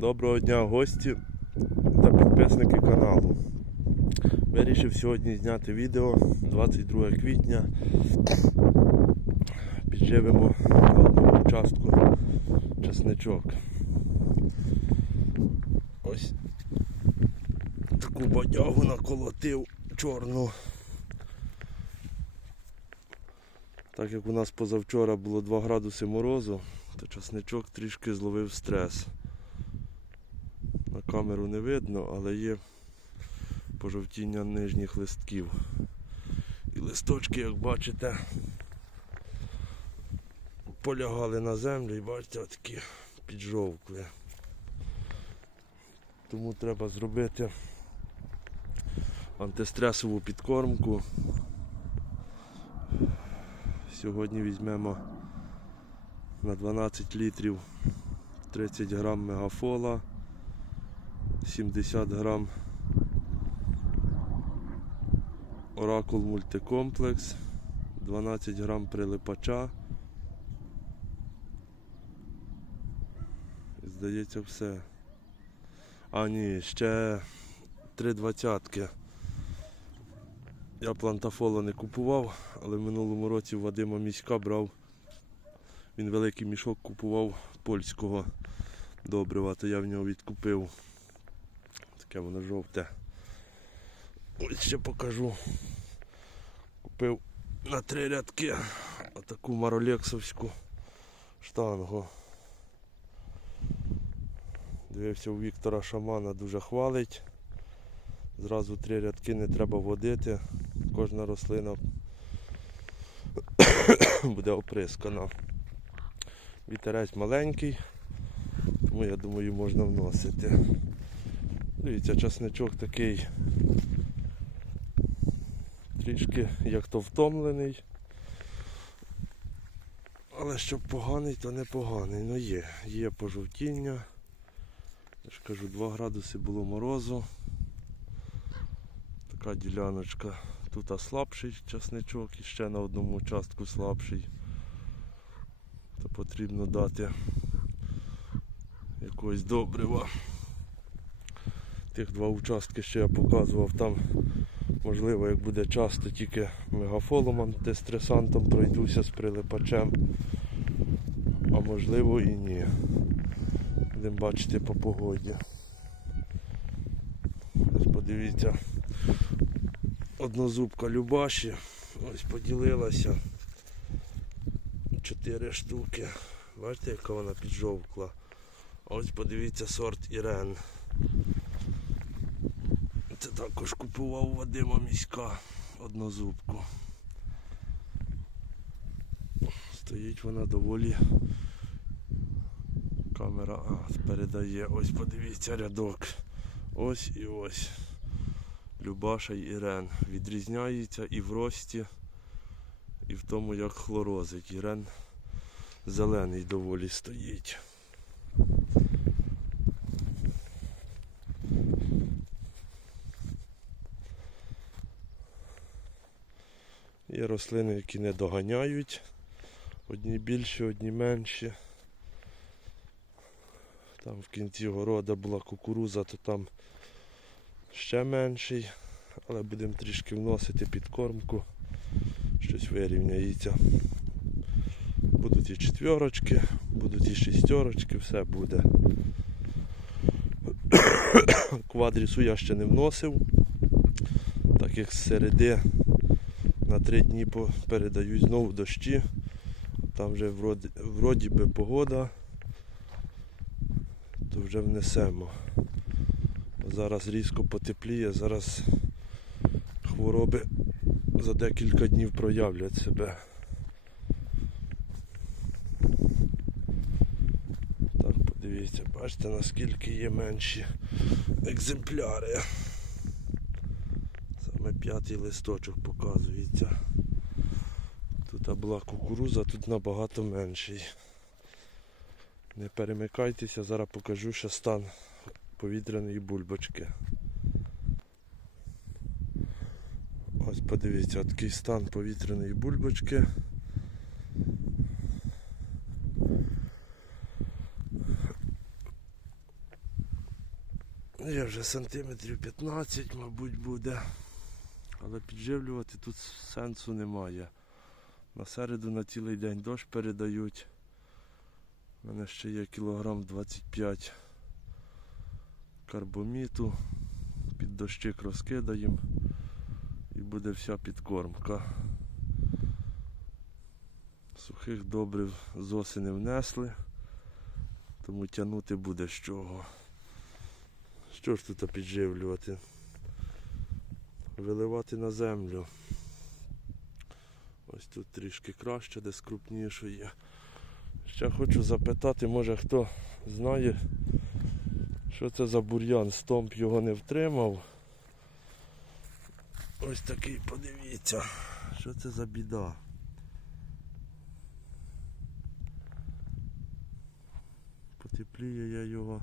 Доброго дня гості та підписники каналу. Вирішив сьогодні зняти відео 22 квітня. Підживемо на одному участку чесничок. Ось таку бодягу наколотив чорну. Так як у нас позавчора було 2 градуси морозу, то часничок трішки зловив стрес. Камеру не видно, але є пожовтіння нижніх листків. І листочки, як бачите, полягали на землю і бачите, такі піджовкли. Тому треба зробити антистресову підкормку. Сьогодні візьмемо на 12 літрів 30 грам мегафола, 70 грам оракул мультикомплекс, 12 грам прилипача. Здається, все. А ні, ще три двадцятки. Я плантафола не купував, але в минулому році Вадима міська брав. Він великий мішок купував польського добрива, то я в нього відкупив. Таке воно жовте. Ось ще покажу. Купив на три рядки отаку маролексовську штангу. Дивився у Віктора Шамана, дуже хвалить. Зразу три рядки не треба водити. Кожна рослина буде оприскана. Вітерець маленький, тому я думаю можна вносити. Дивіться, часничок такий трішки як то втомлений. Але щоб поганий, то не поганий. Ну є, є пожовтіння. Я ж кажу, 2 градуси було морозу. Така діляночка. Тут слабший часничок і ще на одному участку слабший. То потрібно дати якогось добрива. Тих два участки, що я показував, там можливо, як буде часто, тільки мегафолом антистресантом пройдуся з прилипачем. А можливо і ні. Будемо бачити по погоді. Ось подивіться. Однозубка Любаші. Ось поділилася. Чотири штуки. Бачите, яка вона піджовкла. Ось подивіться сорт Ірен. Це також купував у Вадима міська однозубку. Стоїть вона доволі. Камера а, передає. Ось подивіться рядок. Ось і ось. Любаша і Ірен. Відрізняється і в рості, і в тому, як хлорозить. Ірен зелений доволі стоїть. Є рослини, які не доганяють. Одні більші, одні менші. Там в кінці города була кукуруза, то там ще менший. Але будемо трішки вносити підкормку. Щось вирівняється. Будуть і четверочки, будуть і шістерочки, все буде. Квадрісу я ще не вносив, так як з середи на три дні передають знову дощі. Там вже вроді, вроді би погода, то вже внесемо. Зараз різко потепліє, зараз хвороби за декілька днів проявлять себе. Так, подивіться, бачите наскільки є менші екземпляри. Саме п'ятий листочок показується. Тут була кукуруза, тут набагато менший. Не перемикайтеся, зараз покажу ще стан повітряної бульбочки. Ось подивіться, такий стан повітряної бульбочки. Є вже сантиметрів 15, мабуть, буде. Але підживлювати тут сенсу немає. На середу на цілий день дощ передають. У мене ще є кілограм 25 карбоміту. Під дощик розкидаємо і буде вся підкормка. Сухих добрив з осені внесли, тому тягнути буде з чого. Що ж тут підживлювати? Виливати на землю. Ось тут трішки краще, десь крупніше є. Ще хочу запитати, може хто знає, що це за бур'ян, стомп його не втримав. Ось такий, подивіться, що це за біда. Потепліє я його.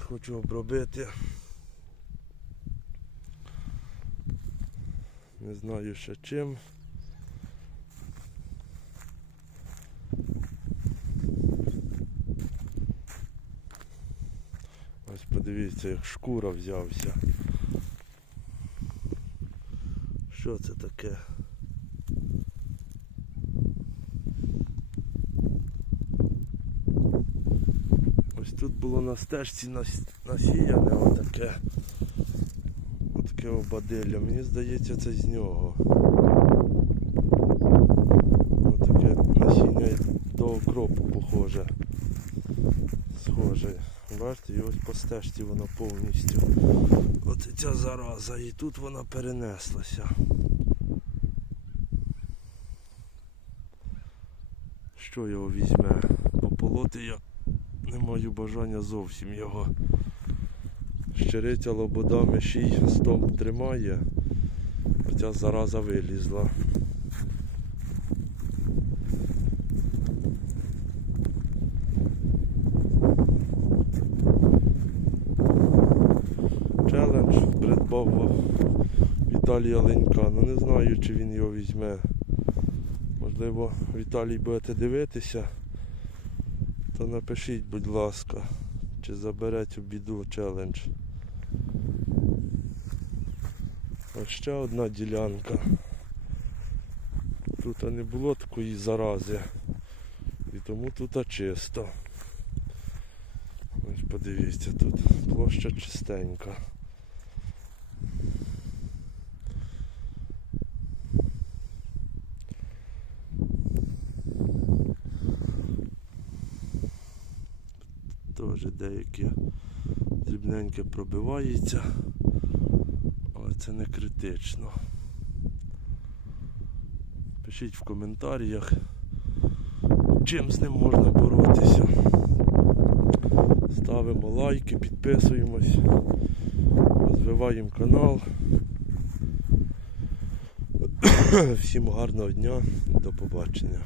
Хочу обробити. Не знаю ще чим. Ось подивіться, як шкура взявся. Що це таке? Ось тут було на стежці нас- насіяне отаке. Отаке обадилля. Мені здається, це з нього. Отаке насіння до окропу похоже. Схоже. Бачите, і ось по стежці воно повністю. От ця зараза, і тут вона перенеслася. Що його візьме? Пополоти я не маю бажання зовсім його. Щириця лободами ще й стомп тримає, а ця зараза вилізла. Челендж придбав Віталія Ленька. Ну не знаю, чи він його візьме. Можливо, Віталій будете дивитися, то напишіть, будь ласка, чи забере цю біду челендж. Ось ще одна ділянка. Тут не було такої зарази. І тому тут чисто. Ось подивіться, тут площа чистенька. Теж деякі дрібненьке пробивається, але це не критично. Пишіть в коментарях, чим з ним можна боротися. Ставимо лайки, підписуємось, розвиваємо канал. Всім гарного дня, до побачення.